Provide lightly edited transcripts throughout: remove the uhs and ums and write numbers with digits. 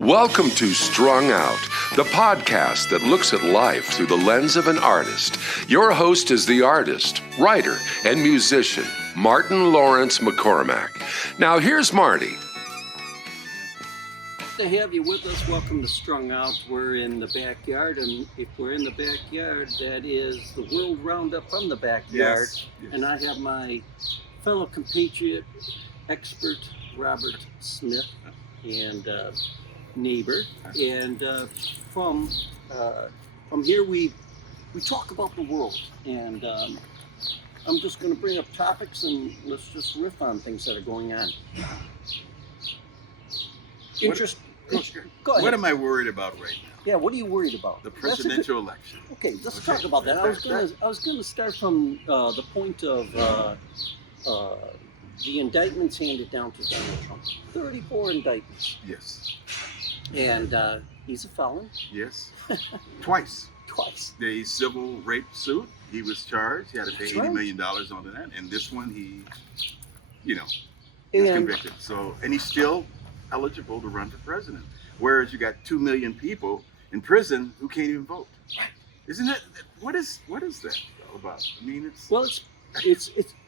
Welcome to Strung Out, the podcast that looks at life through the lens of an artist. Your host is the artist, writer, and musician, Martin Laurence McCormack. Now here's Marty. To have you with us, welcome to Strung Out. We're in the backyard, and if we're in the backyard, that is the World Roundup from the backyard. Yes. And I have my fellow compatriot, expert Robert Smith, and neighbor. And from here we talk about the world. And I'm just going to bring up topics, and let's just riff on things that are going on. Go ahead. What am I worried about right now? Yeah, what are you worried about? The presidential election. Okay, let's talk about that. I was gonna start from the point of the indictments handed down to Donald Trump. 34 indictments. Yes. And he's a felon. Yes. Twice. Twice. The civil rape suit, he was charged. He had to pay $80 million on that. And this one, he, was convicted. So, and he's still eligible to run for president, whereas you got 2 million people in prison who can't even vote. Isn't that what is that all about? I mean, it's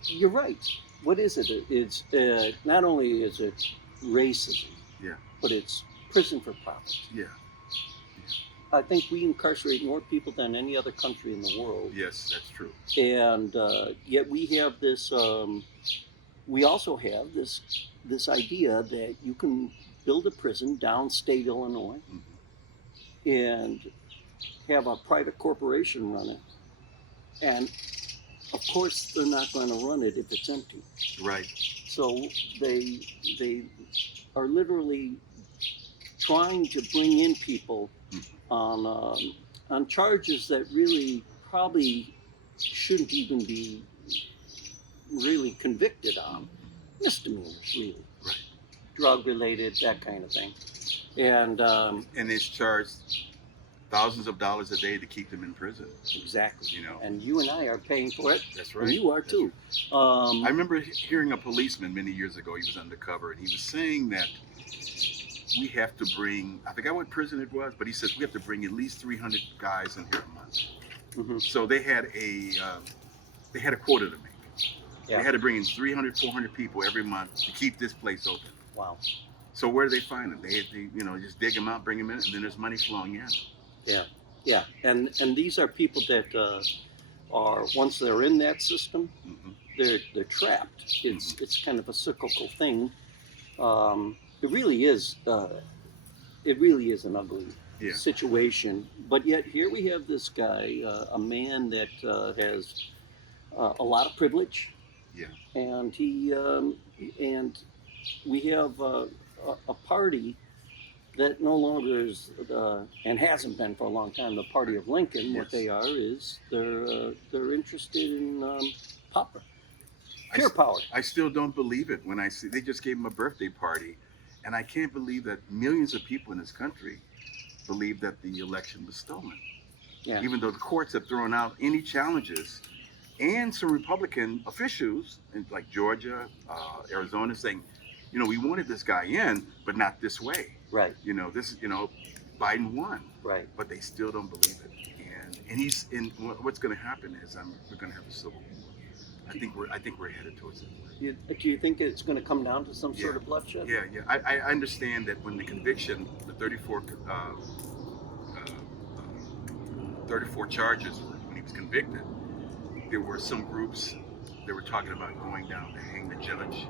you're right. What is it? It's not only is it racism, but it's prison for profit. Yeah. I think we incarcerate more people than any other country in the world. Yes, that's true. And yet we have this. We also have this idea that you can build a prison downstate Illinois and have a private corporation run it. And of course, they're not going to run it if it's empty. Right. So they are literally trying to bring in people on charges that really probably shouldn't even be really convicted on. Misdemeanors, really. Right. Drug related, that kind of thing. And it's charged thousands of dollars a day to keep them in prison. Exactly. And you and I are paying for it. That's right. And you are too. I remember hearing a policeman many years ago. He was undercover, and he was saying that we have to bring, I forgot what prison it was, but he says we have to bring at least 300 guys in here a month. Mm-hmm. So they had a quota to make. Yeah. They had to bring in 300, 400 people every month to keep this place open. Wow. So where do they find them? They just dig them out, bring them in, and then there's money flowing in. Yeah. And these are people that are, once they're in that system, they're trapped. It's kind of a cyclical thing. It really is an ugly situation. But yet here we have this guy, a man that has a lot of privilege. Yeah. And and we have a party that no longer is and hasn't been for a long time the party of Lincoln. Yes. What they are is they're interested in power, pure power. I still don't believe it when I see they just gave him a birthday party, and I can't believe that millions of people in this country believe that the election was stolen. Yeah. Even though the courts have thrown out any challenges. And some Republican officials, like Georgia, Arizona, saying, we wanted this guy in, but not this way. Right. Biden won. Right. But they still don't believe it. And what's going to happen is we're going to have a civil war. I think we're headed towards it. Do you think it's going to come down to some sort of bloodshed? Yeah. I understand that when the conviction, the 34 charges, when he was convicted, there were some groups that were talking about going down to hang the judge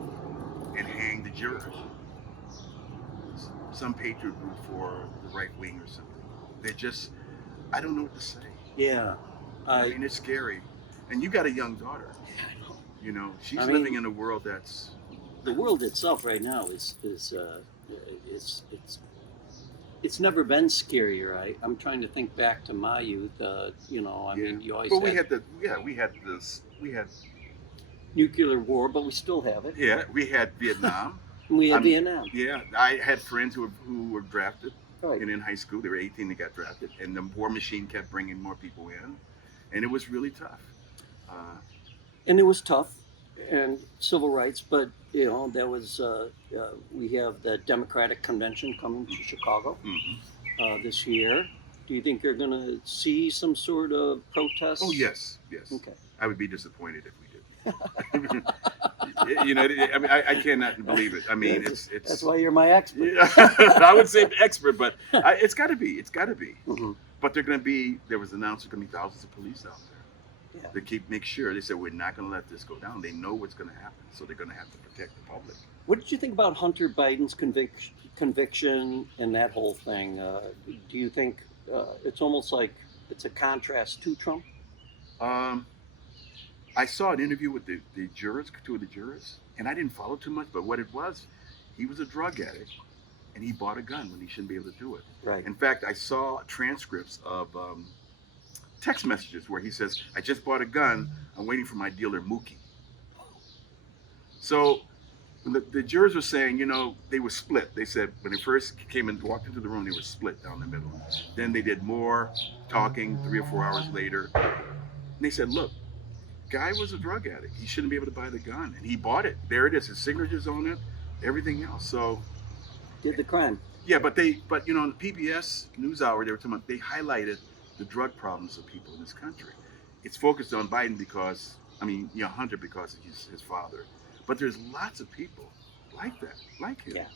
and hang the jurors. Some patriot group for the right wing or something. I don't know what to say. Yeah. I mean, it's scary. And you got a young daughter. Yeah, I know. She's living in a world that's... The world itself right now is it's never been scarier. I'm trying to think back to my youth. You always. But we had nuclear war, but we still have it. Yeah, we had Vietnam. We had Vietnam. Yeah, I had friends who were drafted. Right. And in high school, they were 18 that got drafted, and the war machine kept bringing more people in, and it was really tough. And it was tough. and civil rights, but that was we have the Democratic Convention coming to Chicago this year. Do you think you're going to see some sort of protest? Oh yes. Okay. I would be disappointed if we did. I mean, I cannot believe it. I mean, it's. That's why you're my expert. I would say expert, but it's got to be. It's got to be. Mm-hmm. But there was announced there's going to be thousands of police out there. Yeah. They make sure. They said we're not going to let this go down. They know what's going to happen, so they're going to have to protect the public. What did you think about Hunter Biden's conviction and that whole thing? Do you think it's almost like it's a contrast to Trump? I saw an interview with the jurors, two of the jurors, and I didn't follow too much. But what it was, he was a drug addict, and he bought a gun when he shouldn't be able to do it. Right. In fact, I saw transcripts of text messages where he says, "I just bought a gun. I'm waiting for my dealer, Mookie." So the jurors were saying, they were split. They said when they first came and walked into the room, they were split down the middle. Then they did more talking 3 or 4 hours later. And they said, look, guy was a drug addict. He shouldn't be able to buy the gun. And he bought it. There it is. His signature's on it, everything else. So Did the crime. yeah, but on the PBS NewsHour, they were talking about, they highlighted the drug problems of people in this country. It's focused on Biden because, Hunter because he's his father. But there's lots of people like that, like him. Yeah.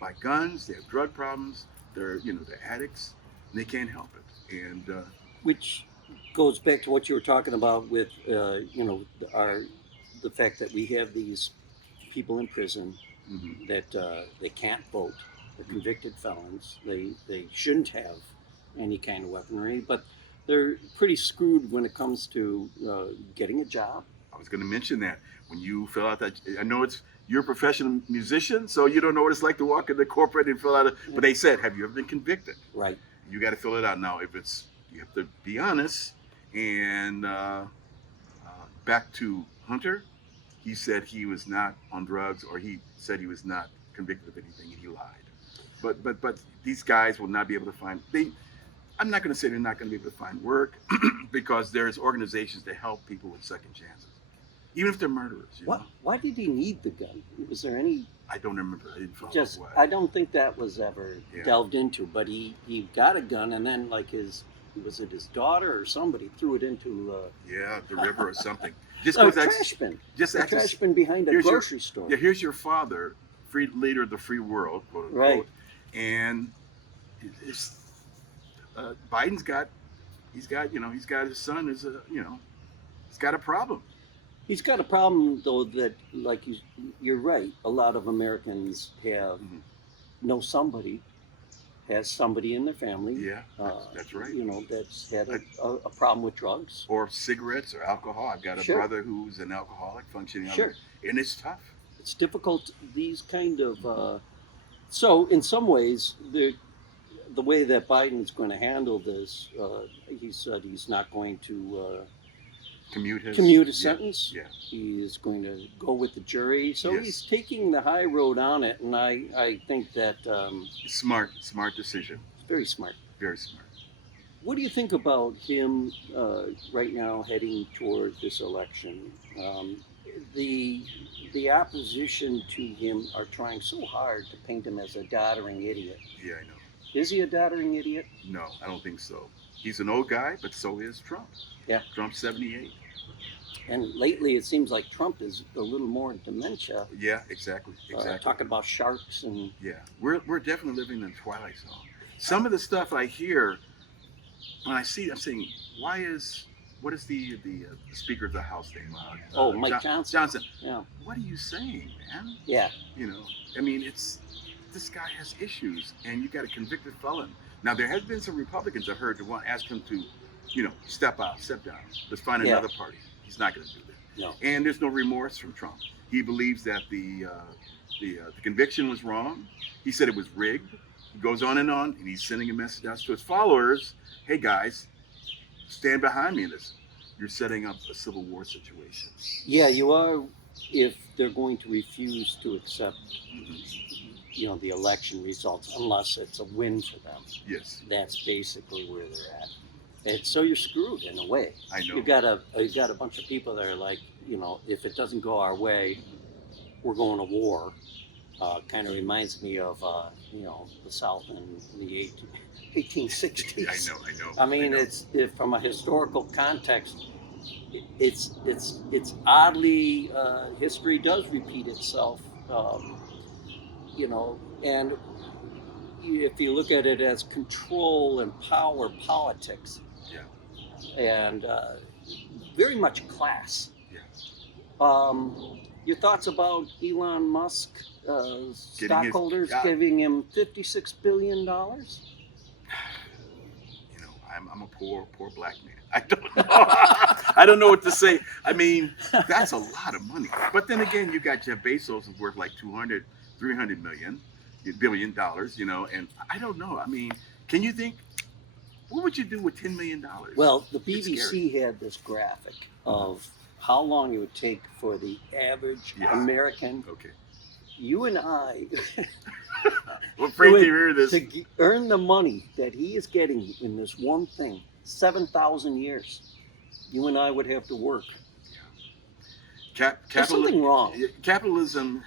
Buy guns, they have drug problems, they're addicts, and they can't help it. And Which goes back to what you were talking about with, the fact that we have these people in prison that they can't vote. They're convicted felons. They shouldn't have any kind of weaponry, but they're pretty screwed when it comes to getting a job. I was going to mention that when you fill out that, I know you're a professional musician, so you don't know what it's like to walk into corporate and fill out but they said, have you ever been convicted? Right. You got to fill it out. Now, you have to be honest. And back to Hunter, he said he was not on drugs, or he said he was not convicted of anything, and he lied. But these guys will not be able to find. I'm not going to say they're not going to be able to find work because there's organizations that help people with second chances, even if they're murderers. Why did he need the gun? Was there any? I don't remember. I didn't follow. I don't think that was ever delved into. But he got a gun, and then was it his daughter or somebody threw it into the river or something. Just a trash bin. Just a trash bin behind a grocery store. Yeah, here's your father, free leader of the free world, quote unquote, right? And Biden's got his son is he's got a problem. He's got a problem though that you're right. A lot of Americans know somebody. Has somebody in their family. Yeah, that's right. That's had a problem with drugs. Or cigarettes or alcohol. I've got a brother who's an alcoholic functioning on it. And it's tough. It's difficult, these kind of... so in some ways, the way that Biden is going to handle this, he said he's not going to commute his sentence. Yeah. He is going to go with the jury. So he's taking the high road on it, and I think that... smart decision. It's very smart. Very smart. What do you think about him right now heading toward this election? The opposition to him are trying so hard to paint him as a doddering idiot. Yeah, I know. Is he a doddering idiot? No, I don't think so. He's an old guy, but so is Trump. Yeah. Trump's 78. And lately it seems like Trump is a little more dementia. Yeah, exactly. Talking about sharks and... Yeah, we're definitely living in the Twilight Zone. Some of the stuff I hear, when I see it, I'm saying, what is the Speaker of the House name? Mike Johnson. Yeah. What are you saying, man? Yeah. This guy has issues, and you got a convicted felon. Now, there has been some Republicans I heard that want to ask him to, step down. Let's find another party. He's not going to do that. No. And there's no remorse from Trump. He believes that the conviction was wrong. He said it was rigged. He goes on, and he's sending a message out to his followers. Hey, guys, stand behind me in this. You're setting up a civil war situation. Yeah, you are, if they're going to refuse to accept the election results, unless it's a win for them. Yes. That's basically where they're at. And so you're screwed in a way. I know. You got a bunch of people that are like, if it doesn't go our way, we're going to war. Kind of reminds me of, the South in the 1860s. I know. I mean, it's from a historical context, it's oddly, history does repeat itself, and if you look at it as control and power politics, and very much class. Your thoughts about Elon Musk, stockholders giving him $56 billion? I'm a poor black man. I don't know. I don't know what to say. I mean, that's a lot of money. But then again, you got Jeff Bezos, who's worth like $300 billion, and I don't know. I mean, can you think, what would you do with $10 million? Well, the BBC had this graphic of how long it would take for the average American, you and I, we're afraid to hear this, to earn the money that he is getting in this one thing, 7,000 years. You and I would have to work. There's something wrong. Capitalism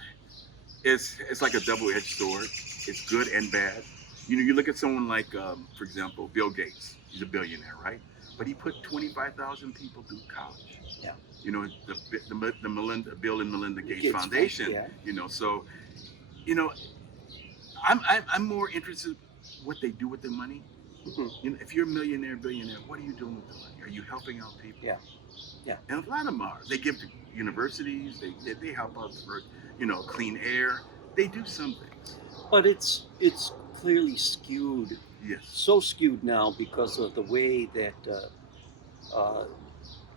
is like a double-edged sword. It's good and bad. You look at someone like, for example, Bill Gates. He's a billionaire, right? But he put 25,000 people through college. Yeah. The Bill and Melinda Gates Foundation. Yeah. So, I'm more interested in what they do with their money. Mm-hmm. If you're a millionaire, billionaire, what are you doing with the money? Are you helping out people? Yeah. And a lot of them are. They give to universities. They help out for clean air. They do some things. But it's clearly skewed. Yes. So skewed now because of the way that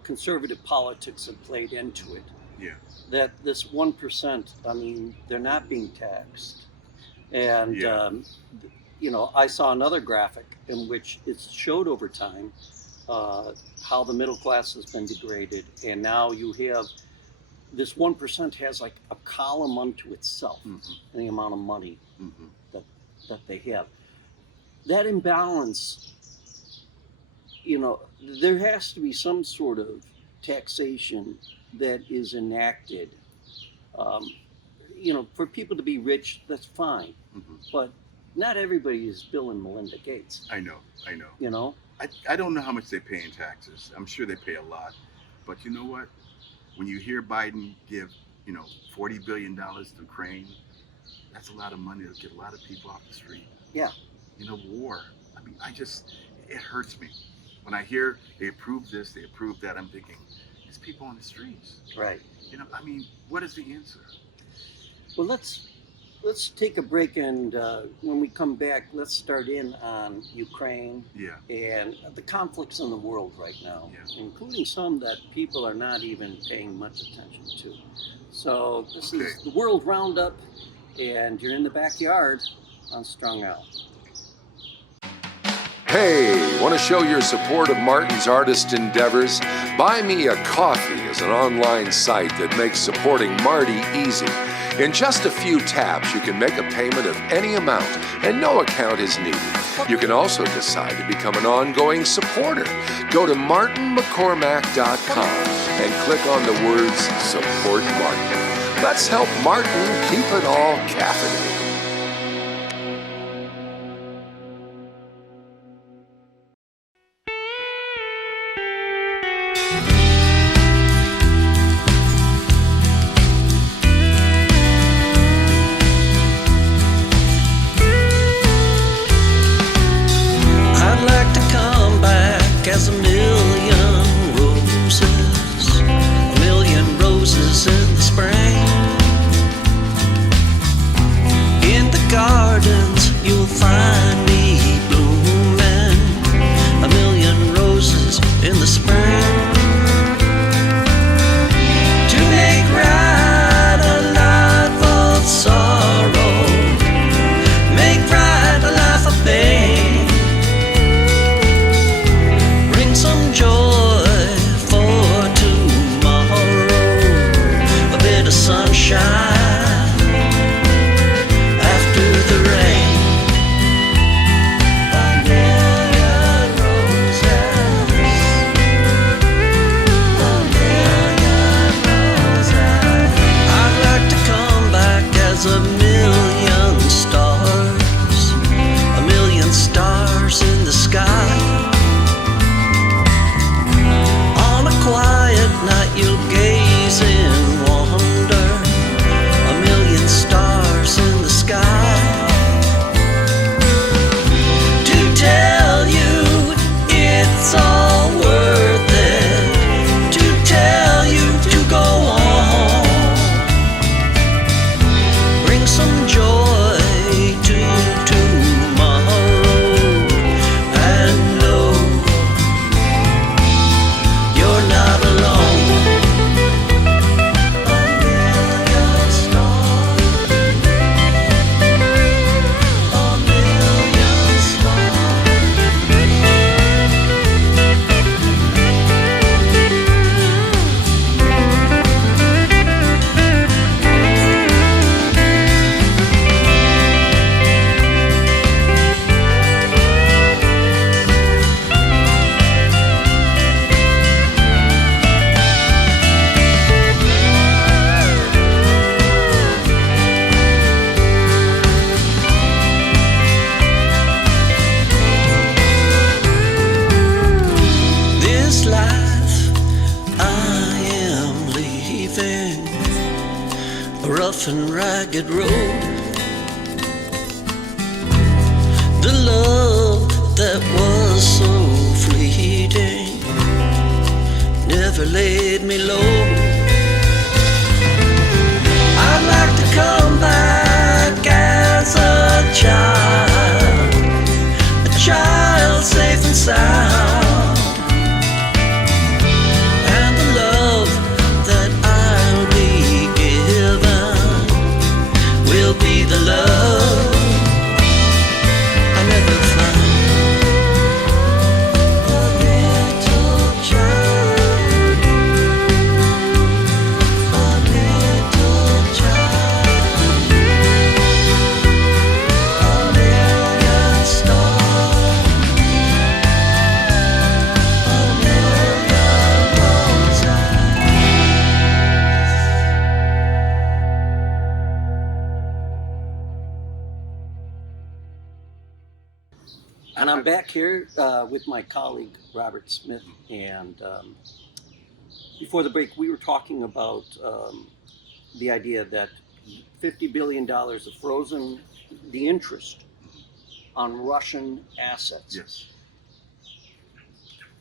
conservative politics have played into it. Yeah. That this 1%, I mean, they're not being taxed. And, I saw another graphic in which it showed over time how the middle class has been degraded. And now you have this 1% has like a column unto itself, the amount of money that they have. That imbalance, there has to be some sort of taxation that is enacted. For people to be rich, that's fine. But not everybody is Bill and Melinda Gates. I know. I don't know how much they pay in taxes. I'm sure they pay a lot. But you know what? When you hear Biden give, $40 billion to Ukraine, that's a lot of money to get a lot of people off the street. Yeah. War. I mean, it hurts me. When I hear they approve this, they approve that, I'm thinking, there's people on the streets. Right. What is the answer? Well, let's take a break, and when we come back, let's start in on Ukraine and the conflicts in the world right now, including some that people are not even paying much attention to. So this is the World Roundup, and you're in the backyard on Strung Out. Hey, want to show your support of Martin's artist endeavors? Buy Me a Coffee is an online site that makes supporting Marty easy. In just a few taps, you can make a payment of any amount, and no account is needed. You can also decide to become an ongoing supporter. Go to martinmccormack.com and click on the words Support Martin. Let's help Martin keep it all caffeinated. As a million roses in the spring. rough and ragged road. The love that was so fleeting never laid me low. I'd like to come back as a child safe and sound, and the love that I'll be given will be the love I never found. A little child, a little child, a million stars, a million roses. And I'm back here with my colleague Robert Smith, and before the break we were talking about the idea that $50 billion of frozen the interest on Russian assets. Yes.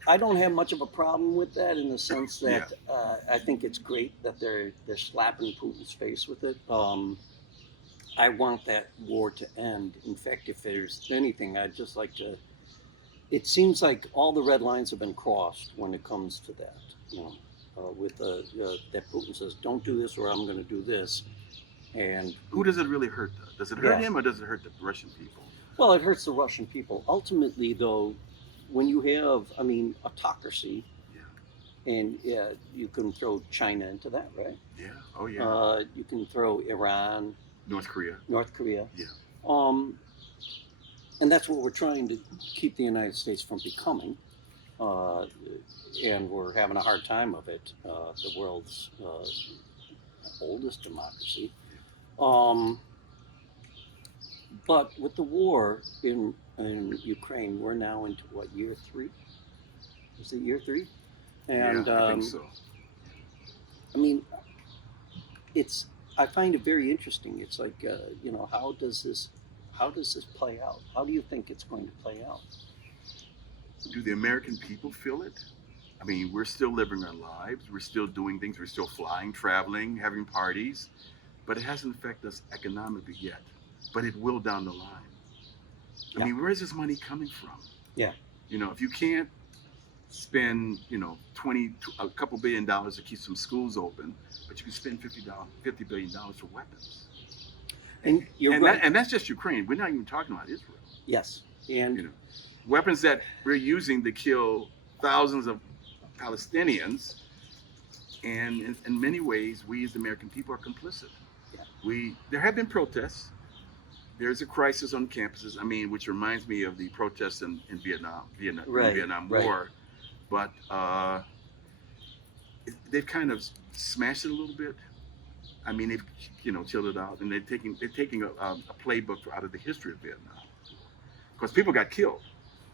I don't have much of a problem with that in the sense that I think it's great that they're slapping Putin's face with it. I want that war to end. In fact, if there's anything, I'd just like to. It seems like all the red lines have been crossed when it comes to that. With that Putin says, "Don't do this, or I'm going to do this." And who does it really hurt? Does it hurt him, or does it hurt the Russian people? Well, it hurts the Russian people. Ultimately, though, when you have, autocracy, and you can throw China into that, right? Yeah. Oh yeah. You can throw Iran, North Korea. Yeah. And that's what we're trying to keep the United States from becoming. And we're having a hard time of it. The world's oldest democracy. But with the war in Ukraine, we're now into what, year 3? Is it year 3? And yeah, I think so. I find it very interesting. It's like, how does this play out? How do you think it's going to play out? Do the American people feel it? We're still living our lives. We're still doing things. We're still flying, traveling, having parties, but it hasn't affected us economically yet. But it will down the line. Where's this money coming from? Yeah. If you can't spend, a couple $1 billion to keep some schools open, but you can spend $50 billion for weapons. And you're right. And that's just Ukraine. We're not even talking about Israel. Yes. And weapons that we're using to kill thousands of Palestinians, and in many ways, we as the American people are complicit. Yeah. There have been protests. There's a crisis on campuses. Which reminds me of the protests in Vietnam War. But they've kind of smashed it a little bit. They've chilled it out, and they're taking a playbook out of the history of Vietnam, because people got killed.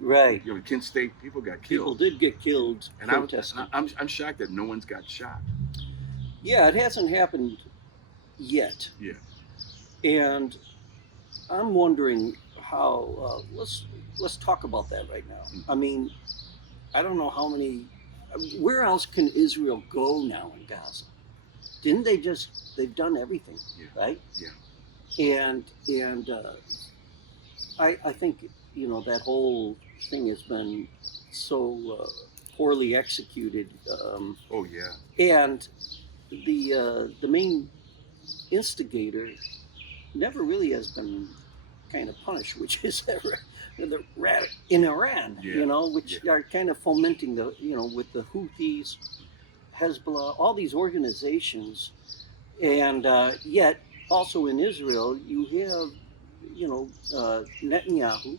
Right. Kent State, people got killed. People did get killed protesting. I'm shocked that no one's got shot. Yeah, it hasn't happened yet. Yeah. And I'm wondering how. Let's talk about that right now. Mm-hmm. I don't know how many. Where else can Israel go now in Gaza? Didn't they they've done everything, right? Yeah. And I think that whole thing has been so poorly executed. Oh yeah. And the main instigator never really has been kind of punished, which is in Iran, which are kind of fomenting with the Houthis, Hezbollah, all these organizations, and yet also in Israel you have, Netanyahu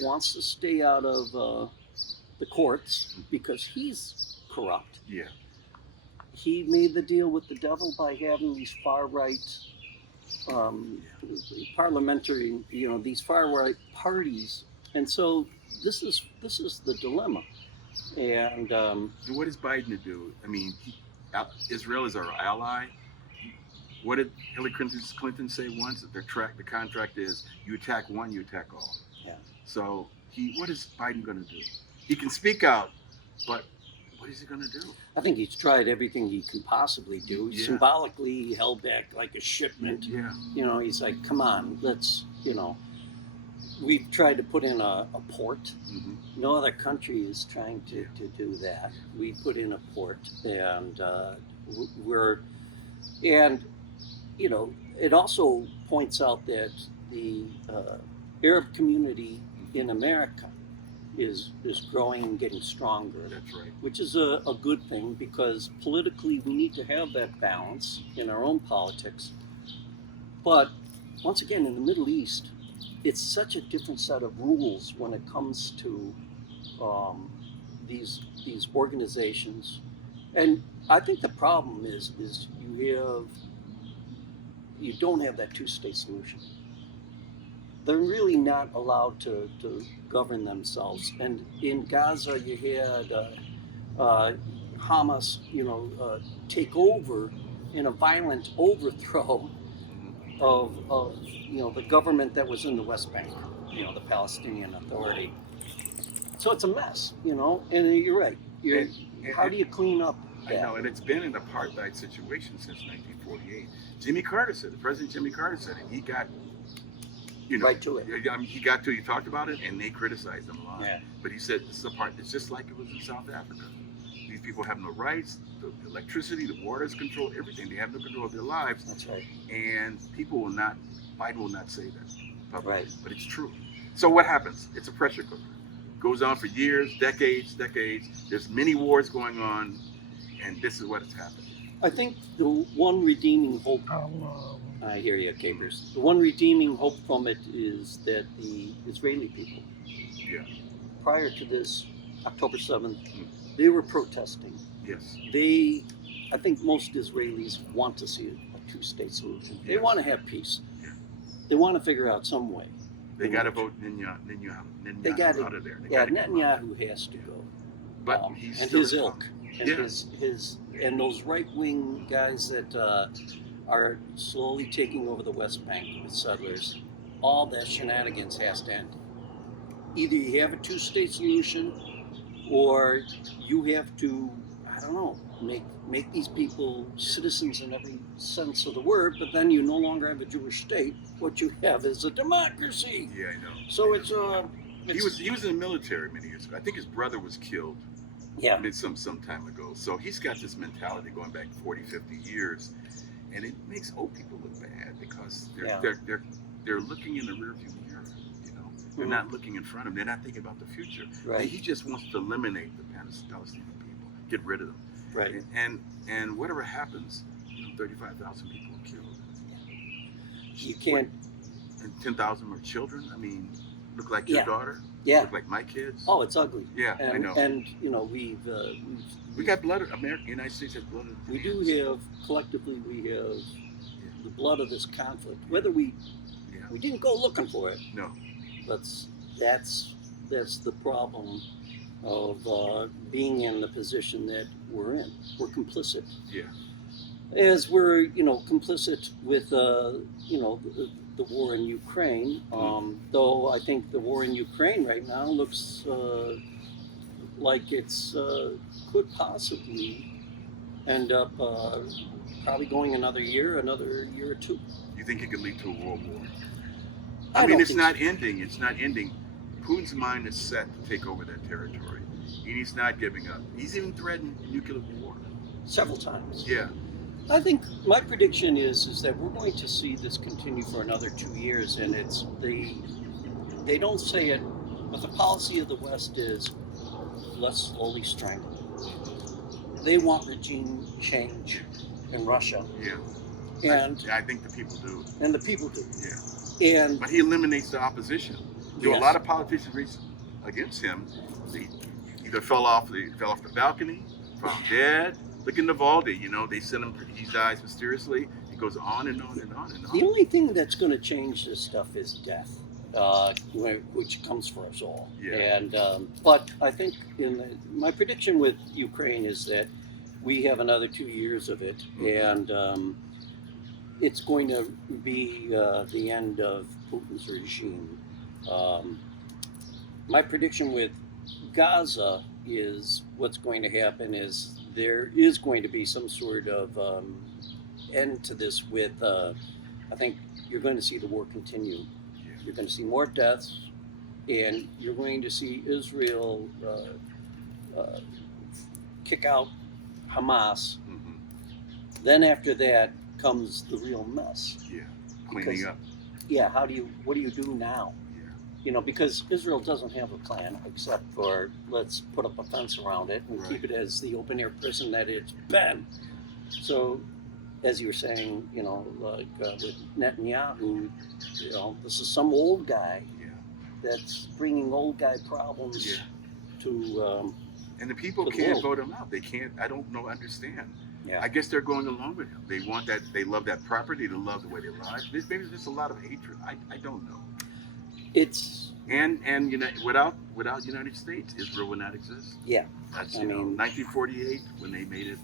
wants to stay out of the courts because he's corrupt. Yeah. He made the deal with the devil by having these far right parliamentary, these far right parties, and so this is the dilemma. And what is Biden to do? Israel is our ally. What did Hillary Clinton say once? That the contract is you attack one, you attack all. Yeah. So what is Biden going to do? He can speak out, but what is he going to do? I think he's tried everything he can possibly do. Yeah. Symbolically, he held back like a shipment. Yeah. You know, he's like, come on, let's, you know, we've tried to put in a port. Mm-hmm. No other country is trying to do that. We put in a port, and and you know, it also points out that the Arab community in America is growing and getting stronger. That's right. Which is a good thing, because politically we need to have that balance in our own politics. But once again, in the Middle East, it's such a different set of rules when it comes to these organizations. And I think the problem is you don't have that two-state solution. They're really not allowed to govern themselves. And in Gaza, you had Hamas, take over in a violent overthrow of the government that was in the West Bank, the Palestinian Authority. So it's a mess, and you're right. How do you clean up that? I know, and it's been an apartheid situation since 1948. Jimmy Carter said it. President Jimmy Carter said it. He got, right to it. He talked about it, and they criticized him a lot. Yeah. But he said this is a part. It's just like it was in South Africa. These people have no rights. The electricity, the water is controlled. Everything. They have no control of their lives. That's right. And Biden will not say that publicly. Right. But it's true. So what happens? It's a pressure cooker. Goes on for years, decades. There's many wars going on, and this is what has happened. I think the one redeeming hope, I hear you, Capers. The one redeeming hope from it is that the Israeli people, prior to this October 7th, they were protesting. Yes. I think most Israelis want to see a two-state solution. They want to have peace. Yeah. They want to figure out some way. They got to vote Netanyahu out of there. Netanyahu has to go. But he's and still his ilk, and his and those right-wing guys that are slowly taking over the West Bank with settlers. All that shenanigans has to end. Either you have a two-state solution, or you have to, I don't know, make these people citizens in every sense of the word, but then you no longer have a Jewish state. What you have is a democracy. Yeah, I know. So he was in the military many years ago. I think his brother was killed. Yeah. Some time ago. So he's got this mentality going back 40, 50 years, and it makes old people look bad because they're looking in the rearview mirror. They're not looking in front of them. They're not thinking about the future. Right. He just wants to eliminate the Palestinian people, get rid of them. Right. And whatever happens, 35,000 people are killed. You can't. And 10,000 are children. I mean, look like your daughter. Yeah. Look like my kids. Oh, it's ugly. Yeah, I know. And we got blood. United States has blood. We do have collectively. We have the blood of this conflict. Whether we didn't go looking for it. No. That's the problem of being in the position that we're in. We're complicit. Yeah. As we're complicit with the war in Ukraine. Though I think the war in Ukraine right now looks like it's could possibly end up probably going another year or two. You think it could lead to a world war? I mean, don't it's think not so. ending. It's not ending. Putin's mind is set to take over that territory, and he's not giving up. He's even threatened nuclear war Several times. Yeah. I think my prediction is that we're going to see this continue for another 2 years, and they don't say it, but the policy of the West is let's slowly strangle. They want regime change in Russia. Yeah. And I think the people do. And the people do. Yeah. And but he eliminates the opposition. A lot of politicians reached against him. They either fell off the balcony, found dead. Look at Navalny, they sent him, he dies mysteriously. It goes on and on and on and on. The only thing that's going to change this stuff is death, which comes for us all. Yeah. And but I think my prediction with Ukraine is that we have another 2 years of it, and it's going to be the end of Putin's regime. My prediction with Gaza is what's going to happen is there is going to be some sort of end to this with, I think you're going to see the war continue. You're going to see more deaths, and you're going to see Israel kick out Hamas. Mm-hmm. Then after that comes the real mess. Yeah, cleaning up. Yeah, what do you do now? Yeah. You know, because Israel doesn't have a plan except for let's put up a fence around it and keep it as the open air prison that it's been. So, as you were saying, you know, like with Netanyahu, you know, this is some old guy that's bringing old guy problems to. And the people can't vote him out. They can't. I don't know. Understand. Yeah. I guess they're going along with him. They want that. They love that property. They love the way they live. Maybe there's a lot of hatred. I don't know. It's and without United States, Israel would not exist. Yeah. That's 1948 when they made it.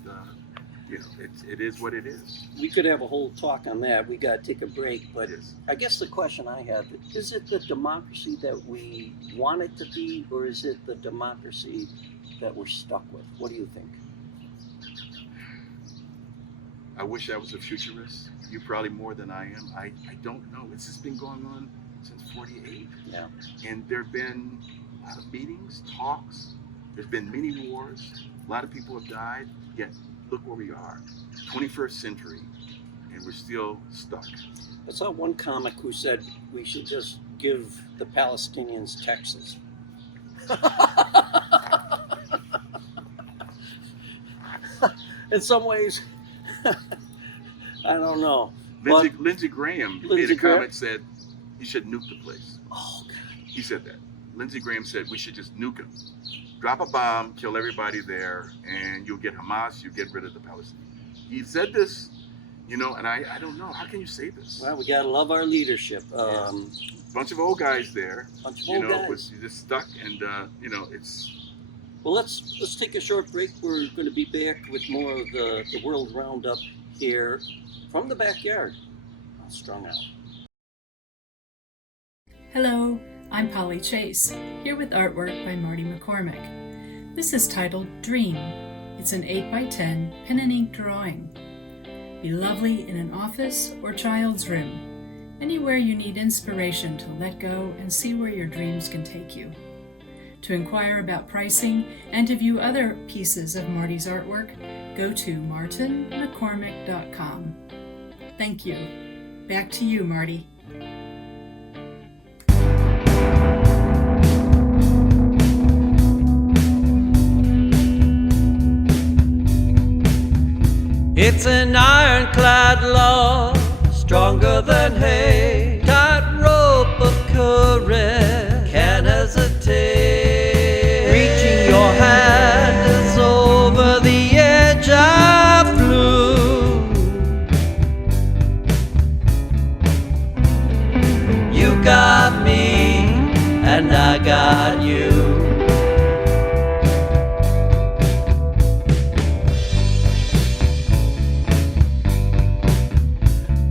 It is what it is. We could have a whole talk on that. We got to take a break, but I guess the question I have is: it the democracy that we want it to be, or is it the democracy that we're stuck with? What do you think? I wish I was a futurist. You probably more than I am. I don't know. It's just been going on since 48. Yeah. And there have been a lot of meetings, talks. There's been many wars. A lot of people have died. Yet, look where we are. 21st century. And we're still stuck. I saw one comic who said we should just give the Palestinians Texas. In some ways, I don't know. Lindsey Graham made a comment, said you should nuke the place. Oh, God. He said that. Lindsey Graham said we should just nuke them. Drop a bomb, kill everybody there, and you'll get Hamas, you'll get rid of the Palestinians. He said this, and I don't know. How can you say this? Well, we got to love our leadership. Bunch of old guys there, guys. was just stuck, and, it's... Well, let's take a short break. We're going to be back with more of the World Roundup here from the backyard on Strung Out. Hello, I'm Polly Chase, here with artwork by Marty McCormack. This is titled Dream. It's an 8x10 pen and ink drawing. Be lovely in an office or child's room, anywhere you need inspiration to let go and see where your dreams can take you. To inquire about pricing and to view other pieces of Marty's artwork, go to martinmccormack.com. Thank you. Back to you, Marty. It's an ironclad law, stronger than hay. Tight rope of courage, can't hesitate. Reaching your hand is over the edge I flew. You got me, and I got you.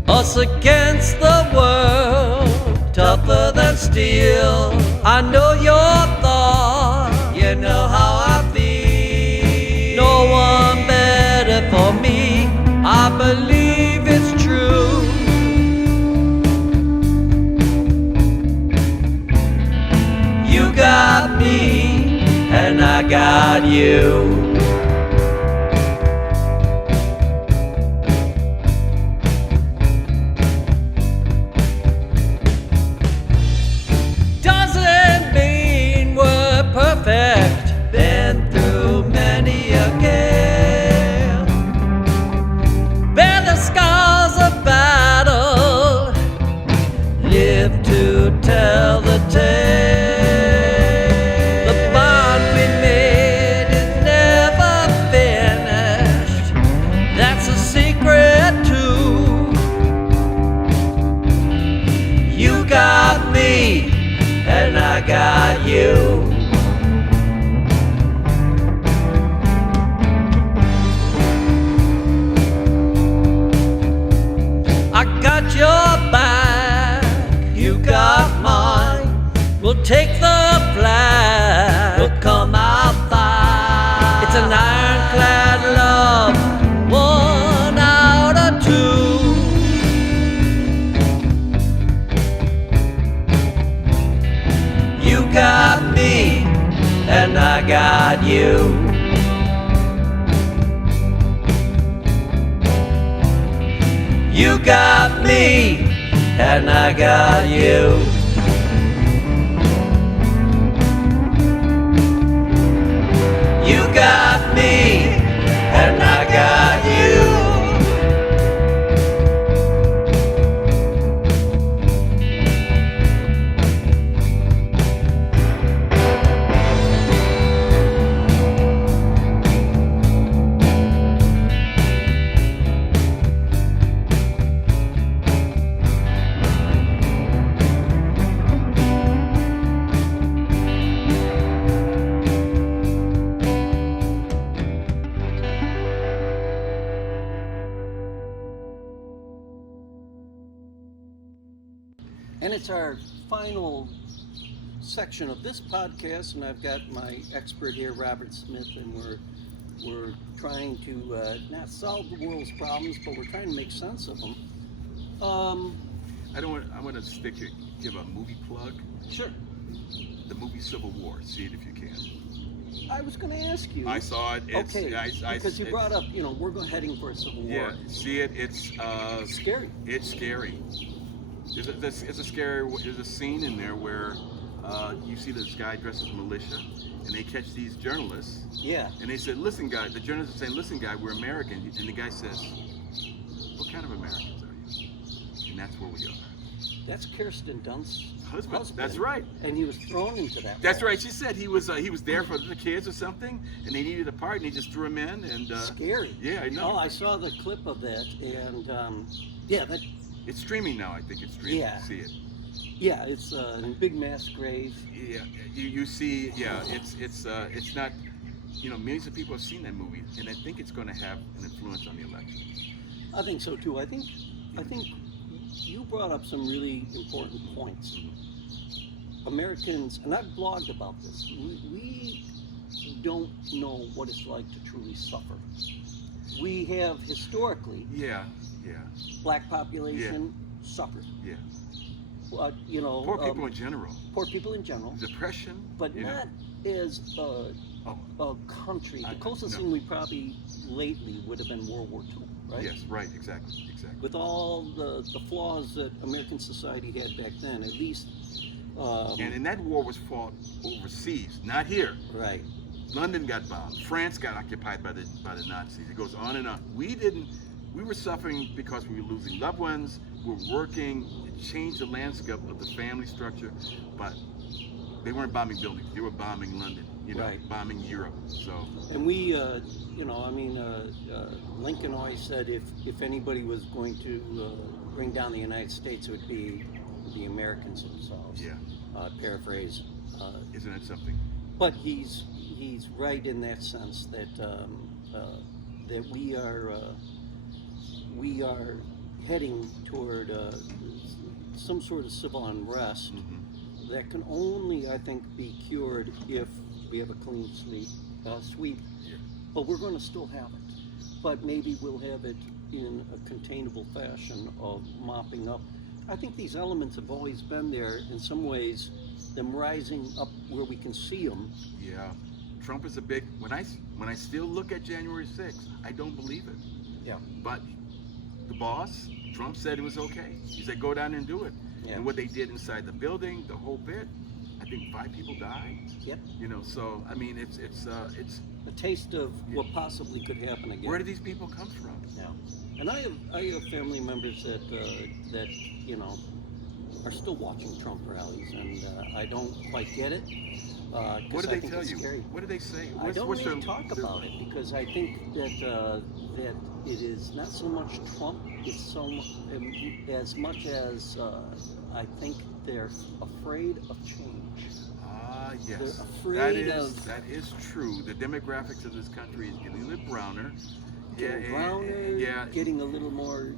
Us against the world, tougher than steel. I know your thought, you know how I feel. No one better for me, I believe it's true. You got me, and I got you. Been through many a gale, bear the scars of battle, live to tell the tale. The bond we made is never finished, that's a secret too. You got me, and I got you. I take the flag, we'll come out fine. It's an ironclad love, one out of two. You got me, and I got you. You got me, and I got you. You got me, and I got you. And it's our final section of this podcast, and I've got my expert here, Robert Smith, and we're trying to not solve the world's problems, but we're trying to make sense of them. I want to give a movie plug. Sure. The movie Civil War. See it if you can. I was going to ask you. I saw it. Because you brought up, we're heading for a civil war. Yeah, see it. It's scary. It's scary. There's a scene in there where you see this guy dressed as militia, and they catch these journalists. Yeah. And they said, "Listen, guy." The journalists are saying, "Listen, guy, we're American." And the guy says, "What kind of Americans are you?" And that's where we are. That's Kirsten Dunst's husband. That's right. And he was thrown into that. That's right. She said he was there for the kids or something, and they needed a part, and he just threw him in. And scary. Yeah, I know. Oh, I saw the clip of that, and that. It's streaming now. I think it's streaming. Yeah. See it. Yeah, it's in big mass grave. Yeah, you see. Yeah, it's not. Millions of people have seen that movie, and I think it's going to have an influence on the election. I think so too. I think you brought up some really important points. Americans, and I've blogged about this. We don't know what it's like to truly suffer. We have historically. Yeah. Black population suffered. Yeah. Poor people in general. Poor people in general. Depression. But not as a country. The closest thing we probably lately would have been World War II, right? Yes, right, exactly. With all the flaws that American society had back then, at least. And that war was fought overseas, not here. Right. London got bombed. France got occupied by the Nazis. It goes on and on. We were suffering because we were losing loved ones. We were working. It changed the landscape of the family structure, but they weren't bombing buildings. They were bombing London. Right. Bombing Europe. So. And we, Lincoln always said if anybody was going to bring down the United States, it would be the Americans themselves. Yeah. Paraphrase. Isn't it something? But he's right in that sense that that we are heading toward some sort of civil unrest that can only, I think, be cured if we have a clean sweep. Yeah. But we're going to still have it. But maybe we'll have it in a containable fashion of mopping up. I think these elements have always been there in some ways, them rising up where we can see them. Yeah. Trump is a big, when I still look at January 6th, I don't believe it. Yeah. But the boss, Trump, said it was okay. He said, go down and do it. Yeah. And what they did inside the building, the whole bit, I think 5 people died. Yep. So I mean, it's a taste of what possibly could happen again. Where do these people come from? Yeah. And I have family members that are still watching Trump rallies, and I don't quite get it. What do they tell you? Scary. What do they say? I don't really talk about it because I think that that it is not so much Trump. It's as much as I think they're afraid of change. Yes. They're afraid that is true. The demographics of this country is getting a little browner. getting browner, getting a little more,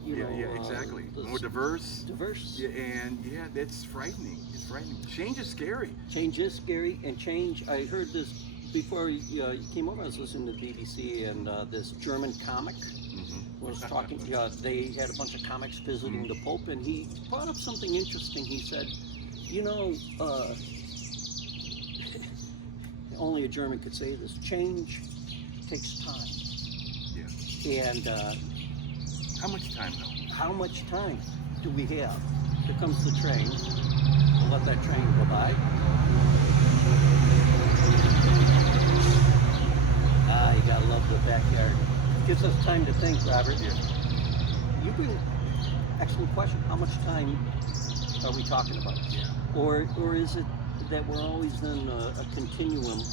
exactly. More diverse. Diverse. Yeah, and that's frightening. It's frightening. Change is scary. Change is scary, and change. I heard this before you came over. I was listening to BBC, and this German comic was talking. They had a bunch of comics visiting the Pope, and he brought up something interesting. He said, only a German could say this. Change takes time. Yeah. And how much time though? How much time do we have? Here comes the train. We'll let that train go by. You gotta love the backyard. It gives us time to think, Robert. Yeah. You bring excellent question. How much time are we talking about? Yeah. Or is it that we're always in a continuum,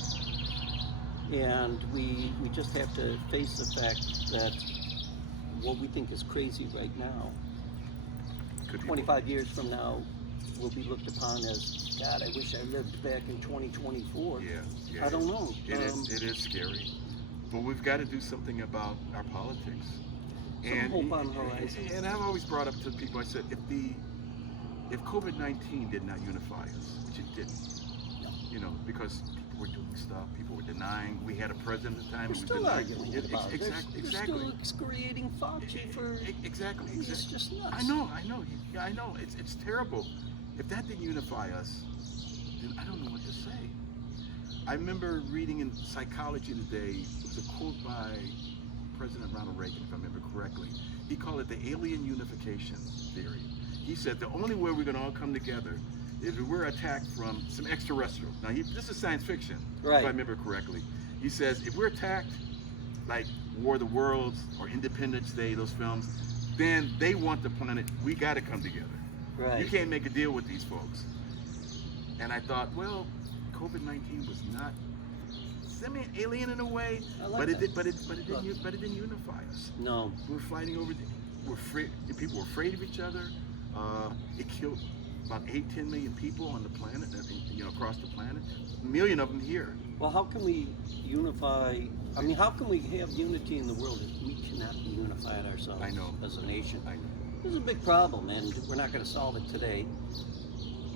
and we just have to face the fact that what we think is crazy right now, 25 years from now, will be looked upon as, God, I wish I lived back in 2024. Yeah. I don't know. It is scary. But we've got to do something about our politics. Some hope on the horizon. And I've always brought up to people, I said, if COVID-19 did not unify us, which it didn't, because people were doing stuff, people were denying. We had a president at the time We're who was still denying. arguing about it. Exactly. They're still excoriating Fauci for... Exactly. It's just nuts. I know. Yeah, I know. It's terrible. If that didn't unify us, then I don't know what to say. I remember reading in Psychology Today, it was a quote by President Ronald Reagan, if I remember correctly. He called it the alien unification theory. He said the only way we're going to all come together is if we're attacked from some extraterrestrial. Now, this is science fiction, right, if I remember correctly. He says if we're attacked, like War of the Worlds or Independence Day, those films, then they want the planet. We got to come together. Right. You can't make a deal with these folks. And I thought, well, COVID-19 was not semi-alien in a way, but it didn't unify us. No. We're fighting over. We're afraid. People were afraid of each other. It killed about 8-10 million people on the planet. Across the planet. A million of them here. Well, how can we unify? I mean, how can we have unity in the world if we cannot be unified ourselves? I know. As a nation. I know. This is a big problem, and we're not going to solve it today.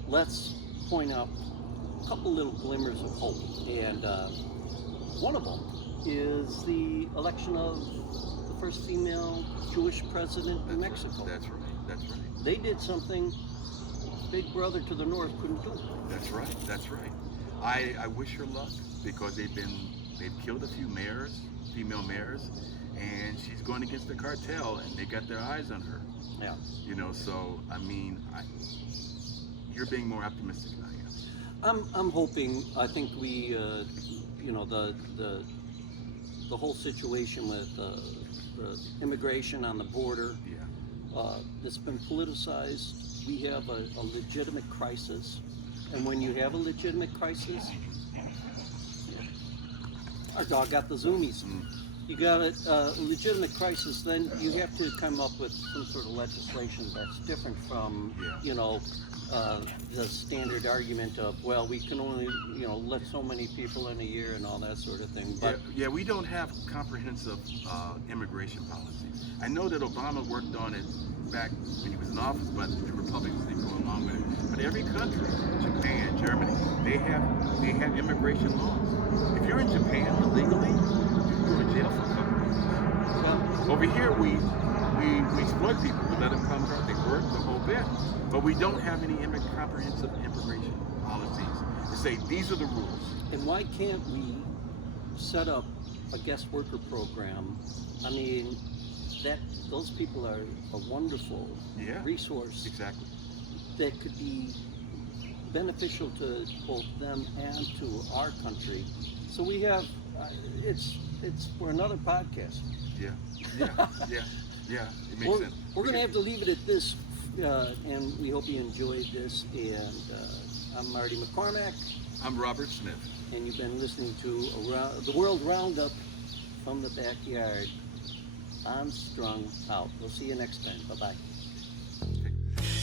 Let's point out a couple little glimmers of hope, and one of them is the election of the first female Jewish president in Mexico. That's right. They did something Big Brother to the North couldn't do. That's right. I wish her luck, because they've killed a few female mayors, and she's going against the cartel, and they got their eyes on her. Yeah. So I mean, you're being more optimistic than I am. I'm hoping. I think we, the whole situation with the immigration on the border, it's been politicized. We have a legitimate crisis, and when you have a legitimate crisis, our dog got the zoomies. You got a legitimate crisis, then you have to come up with some sort of legislation that's different from, the standard argument of, well, we can only, let so many people in a year and all that sort of thing. But we don't have comprehensive immigration policies. I know that Obama worked on it back when he was in office, but the Republicans didn't go along with it. But every country, Japan, Germany, they have immigration laws. If you're in Japan illegally, you go to jail for a couple of years. well, Over here, we exploit people. We let them come here, they work the whole bit. But we don't have any comprehensive immigration policies to say these are the rules. and why can't we set up a guest worker program? I mean, those people are a wonderful resource. Exactly. That could be beneficial to both them and to our country. So we have, it's for another podcast. Yeah. It makes sense. We're going to have to leave it at this, and we hope you enjoyed this. And I'm Marty McCormack. I'm Robert Smith. And you've been listening to the World Roundup from the Backyard on Strung Out. We'll see you next time. Bye-bye.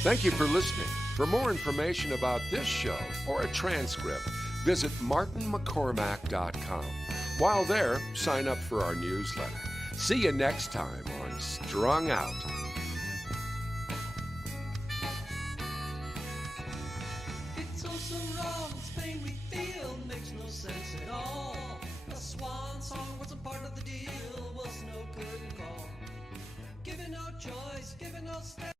Thank you for listening. For more information about this show or a transcript, visit martinmccormack.com. While there, sign up for our newsletter. See you next time on Strung Out. It's all so wrong, this pain we feel makes no sense at all. A swan song wasn't part of the deal, was no curtain call. Given no choice, given no step.